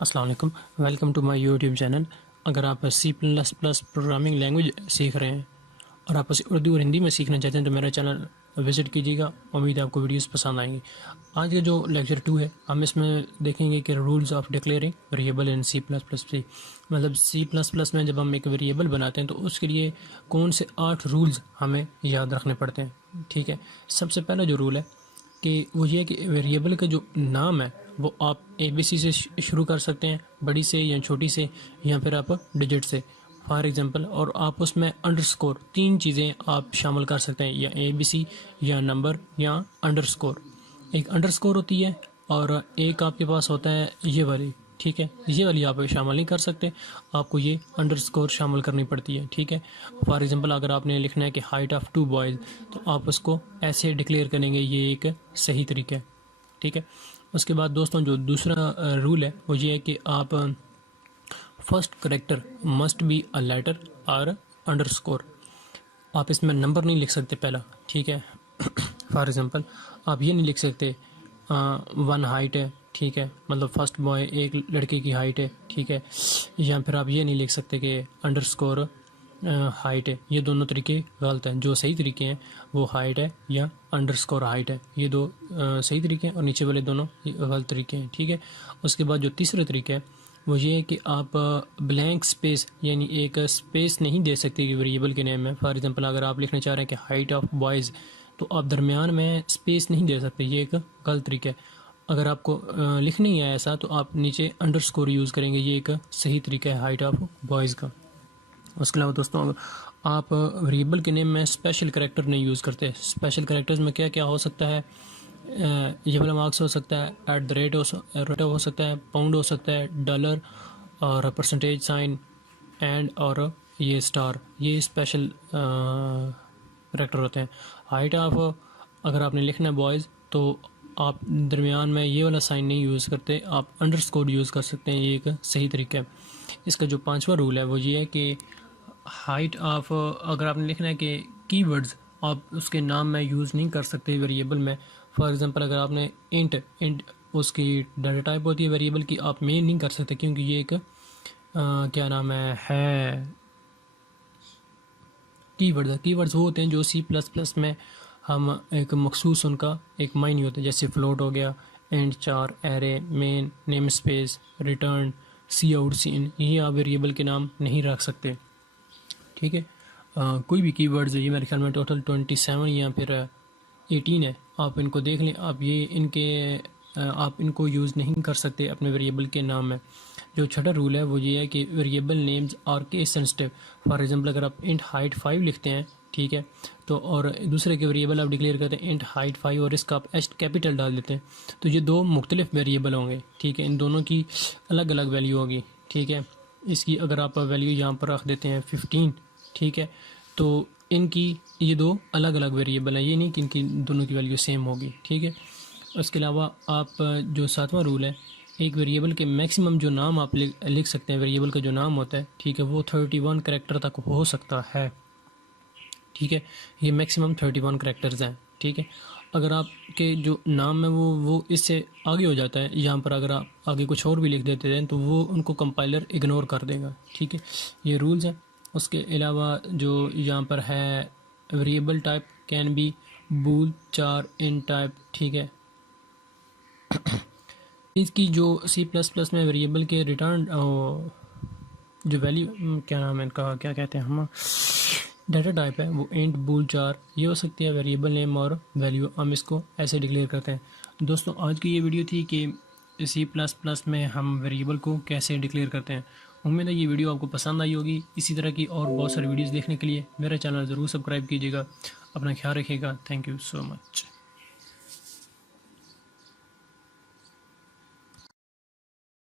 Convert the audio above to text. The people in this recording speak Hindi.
अस्सलाम वालेकुम, welcome to my YouTube channel. अगर आप C++ प्रोग्रामिंग लैंग्वेज सीख रहे हैं और आप उसे उर्दू और हिंदी में सीखना चाहते हैं तो मेरा चैनल विज़िट कीजिएगा। उम्मीद है आपको वीडियोस पसंद आएंगी। आज का जो लेक्चर 2 है, हम इसमें देखेंगे कि rules of declaring variable in C++। मतलब C++ में जब हम एक वेरिएबल बनाते हैं तो उसके लिए कौन से 8 रूल्स हमें याद रखने पड़ते हैं। ठीक है, सबसे पहला जो रूल है कि वो ये है कि वेरिएबल का जो नाम है वो आप ABC से शुरू कर सकते हैं, बड़ी से या छोटी से, या फिर आप डिजिट से, फॉर एग्जांपल। और आप उसमें अंडरस्कोर, 3 चीज़ें आप शामिल कर सकते हैं, या ABC या नंबर या अंडरस्कोर। एक अंडरस्कोर होती है और एक आपके पास होता है ये वाली। ठीक है, ये वाली आप शामिल नहीं कर सकते, आपको ये अंडरस्कोर शामिल करनी पड़ती है। ठीक है, फॉर एग्जांपल अगर आपने लिखना है कि हाइट ऑफ 2 बॉयज़, तो आप उसको ऐसे डिक्लेयर करेंगे, ये एक सही तरीका है। ठीक है, उसके बाद दोस्तों जो दूसरा रूल है वो ये है कि आप first character must be a letter और अंडरस्कोर। आप इसमें नंबर नहीं लिख सकते पहला। ठीक है, फॉर एग्जांपल आप ये नहीं लिख सकते 1 हाइट है। ठीक है, मतलब फर्स्ट बॉय एक लड़के की हाइट है। ठीक है, या फिर आप ये नहीं लिख सकते कि अंडरस्कोर हाइट है। ये दोनों तरीके गलत हैं। जो सही तरीके हैं वो हाइट है या अंडरस्कोर हाइट है, ये दो सही तरीके हैं और नीचे वाले दोनों गलत तरीके हैं। ठीक है, उसके बाद जो तीसरा तरीका है वो ये है कि आप ब्लैंक स्पेस, यानी एक स्पेस नहीं दे सकते कि वेरिएबल के नेम में। फॉर एग्जांपल अगर आप लिखना चाह रहे हैं कि हाइट ऑफ बॉयज़, तो आप दरमियान में स्पेस नहीं दे सकते, ये एक गलत तरीका है। अगर आपको लिखना ही है ऐसा तो आप नीचे अंडरस्कोर यूज़ करेंगे, ये एक सही तरीका है हाइट ऑफ बॉयज़ का। उसके अलावा दोस्तों आप वेरिएबल के नेम में स्पेशल कैरेक्टर नहीं यूज़ करते। स्पेशल कैरेक्टर्स में क्या क्या हो सकता है, ये वाला मार्क्स हो सकता है, एट द रेट हो सकता है, पाउंड हो सकता है, डॉलर और परसेंटेज साइन, एंड और ये स्टार, ये स्पेशल कैरेक्टर होते हैं। हाइट ऑफ अगर आपने लिखना है बॉयज़ तो आप दरमियान में ये वाला साइन नहीं यूज़ करते, आप अंडरस्कोर यूज़ कर सकते हैं, ये एक सही तरीका है। इसका जो 5वां रूल है वो ये है कि हाइट ऑफ अगर आपने लिखना है कि कीवर्ड्स आप उसके नाम में यूज़ नहीं कर सकते वेरिएबल में। फॉर एग्जांपल अगर आपने इंट उसकी डाटा टाइप होती है वेरिएबल की, आप मेन नहीं कर सकते क्योंकि ये एक क्या नाम है कीवर्ड्स वो होते हैं जो C++ में हम एक मखसूस उनका एक मायने होता है, जैसे फ्लोट हो गया, and char, array, main, namespace, return, cout, cin, ये आप वेरिएबल के नाम नहीं रख सकते। ठीक है, कोई भी कीवर्ड्स, ये मेरे ख्याल में टोटल 27 या फिर 18 है, आप इनको देख लें। आप ये इनके आप इनको यूज़ नहीं कर सकते अपने वेरिएबल के नाम में। जो छठा रूल है वो ये है कि variable names are case sensitive. For example अगर आप इंट हाइट 5 लिखते हैं, ठीक है, तो और दूसरे के वेरिएबल आप डिक्लेयर करते हैं इंट हाइट 5 और इसका आप एच कैपिटल डाल देते हैं, तो ये दो मुख्तलिफ वेरिएबल होंगे। ठीक है, इन दोनों की अलग अलग वैल्यू होगी। ठीक है, इसकी अगर आप वैल्यू यहाँ पर रख देते हैं 15, ठीक है, तो इनकी ये दो अलग अलग वेरिएबल हैं, ये नहीं कि इनकी दोनों की वैल्यू सेम होगी। ठीक है, उसके अलावा आप जो 7वां रूल है, एक वेरिएबल के मैक्सिमम जो नाम आप लिख सकते हैं, वेरिएबल का जो नाम होता है, ठीक है, वो 31 करैक्टर तक हो सकता है। ठीक है, ये मैक्सिमम 31 करैक्टर्स हैं। ठीक है, अगर आपके जो नाम है वो इससे आगे हो जाता है, यहाँ पर अगर आप आगे कुछ और भी लिख देते हैं तो वो उनको कंपाइलर इग्नोर कर देगा। ठीक है, ये रूल्स हैं। उसके अलावा जो यहाँ पर है, वेरिएबल टाइप कैन बी बूल, चार, इन टाइप। ठीक है, इसकी जो C++ में वेरिएबल के रिटर्न जो वैल्यू क्या नाम है इनका, क्या कहते हैं हम, डाटा टाइप है, वो इंट, बूल, चार, ये हो सकती है वेरिएबल नेम और वैल्यू, हम इसको ऐसे डिक्लेयर करते हैं। दोस्तों आज की ये वीडियो थी कि C++ में हम वेरिएबल को कैसे डिक्लेयर करते हैं। उम्मीद है ये वीडियो आपको पसंद आई होगी। इसी तरह की और बहुत सारी वीडियोस देखने के लिए मेरा चैनल ज़रूर सब्सक्राइब कीजिएगा। अपना ख्याल रखिएगा। Thank you so much.